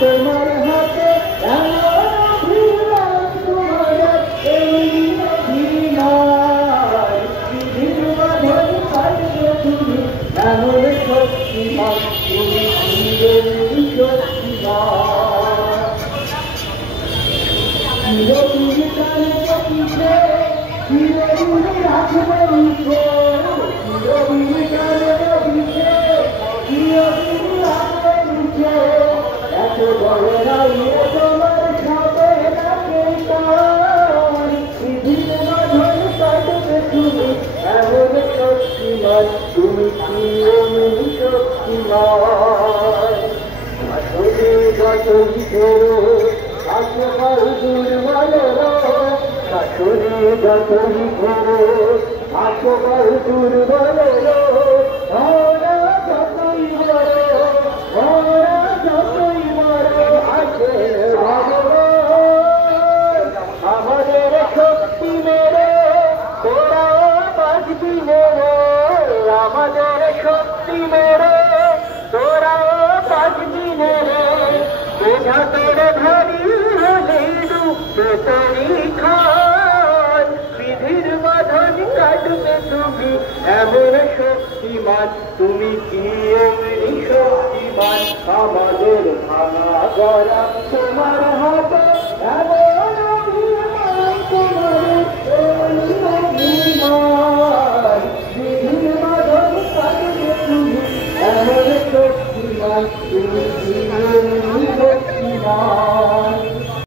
তোমার হাতে এমন অভিমান, তোমার এই অভিমান বিধির বাঁধন কাটবে তুমি এমন শক্তিমান, তুমি চিরদিন শক্তিমান। চিরদিন কানে পিছে চিরদিন রাখবে মুখে, চিরদিন কানে পিছে চিরদিন রাখবে মুখে, এত বড় রাইয়ে তোমার সাথে রাখে তার বিধির বাঁধন কাটবে তুমি এমন শক্তিমান, তুমি চিরদিন শক্তিমান। আসলে যতই করো আশকাল দুর্বলেরা, আসলে যতই করো আশকাল দুর্বলেরা, ওরা যতই বড়, ওরা যতই বড় আছেন ভগবান। আমাদের শক্তি মেরে তোরা বাঁচবি মেরে, আমাদের শক্তি মেরে তোরা বাঁচবি মেরে, বোঝা তোরে ভারী হলে ডুববে তোরি খান, বিধির বাঁধন কাটবে তুমি এমন শক্তিমান, তুমি কি এমনি শক্তিমান। আমাদের ভাঙা গড়া তোমার হাতে এমন অভিমান, তোমার